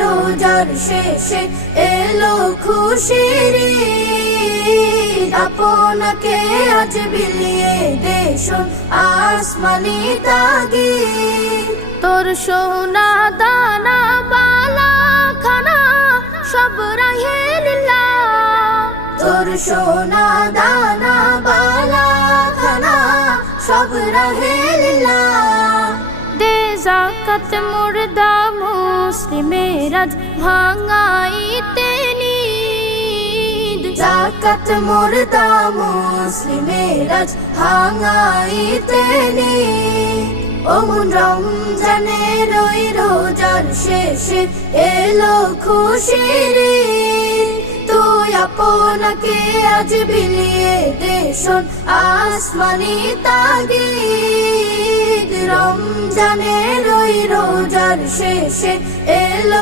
রোজার শেষে এলো খুশির ঈদ, আপনাকে আজ বিলিয়ে দেশ আসমানি তাগিদ। তোর সোনা দানা বালা খানা সব রাহে লিল্লাহ, তোর সোনা দানা বালা খানা সব রাহে লিল্লাহ। দে যাকাত মুর্দা মুসলিমের আজ ভাঙাইতে নিদ, যাকাত মুর্দা মুসলিমের আজ ভাঙাইতে নিদ। ওমন রমজানের ওই রোজার শেষে এলো খুশির ঈদ, তুই আপনাকে আজ বিলিয়ে দেশ আসমানি তাগিদ। রমজানের ওই রোজার শেষে এলো